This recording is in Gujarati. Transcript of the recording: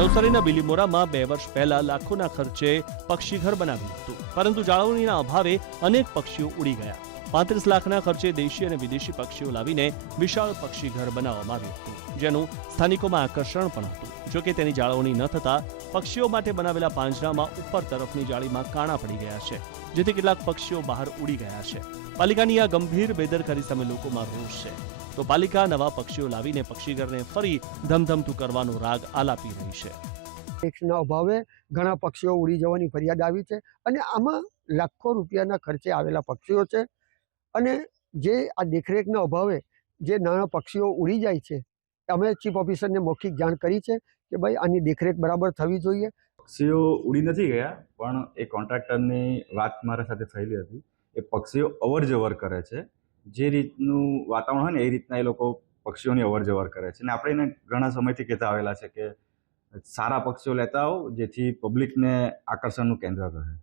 નવસારીના બિલીમોરામાં 2 વર્ષ પહેલા લાખોના ખર્ચે પક્ષીઘર બનાવ્યું હતું, પરંતુ જાળવણીના અભાવે અનેક પક્ષીઓ ઉડી ગયા. 35 લાખના ખર્ચે દેશી અને વિદેશી પક્ષીઓ લાવીને વિશાળ પક્ષીઘર બનાવવામાં આવ્યું હતું, જેનું સ્થાનિકોમાં આકર્ષણ પણ હતું. જોકે તેની જાળવણી ન થતા પક્ષીઓ માટે બનાવેલા પાંજરામાં ઉપર તરફની જાળીમાં કાણા પડી ગયા છે, જેથી કેટલાક પક્ષીઓ બહાર ઉડી ગયા છે. પાલિકાની આ ગંભીર બેદરકારી સામે લોકોમાં રોષ છે, તો પાલિકા નવા પક્ષીઓ લાવીને પક્ષીઘરને ફરી ધમધમતું કરવાનો રાગ આલાપી રહી છે. ટેક્સના અભાવે ઘણા પક્ષીઓ ઉડી જવાની ફરિયાદ આવી છે અને આમાં લાખો રૂપિયાના ખર્ચે આવેલા પક્ષીઓ છે અને જે આ દેખરેખના અભાવે જે નાના પક્ષીઓ ઉડી જાય છે, અમે ચીફ ઓફિસરને મૌખિક જાણ કરી છે કે ભાઈ આની દેખરેખ બરાબર થવી જોઈએ. પક્ષીઓ ઉડી નથી ગયા, પણ એ કોન્ટ્રાક્ટરની વાત મારા સાથે થયેલી હતી. એ પક્ષીઓ અવર જવર કરે છે, જે રીતનું વાતાવરણ હોય ને એ રીતના એ લોકો પક્ષીઓની અવર જવર કરે છે. અને આપણે એને ઘણા સમયથી કહેતા આવેલા છે કે સારા પક્ષીઓ લેતા આવો, જેથી પબ્લિકને આકર્ષણનું કેન્દ્ર રહે.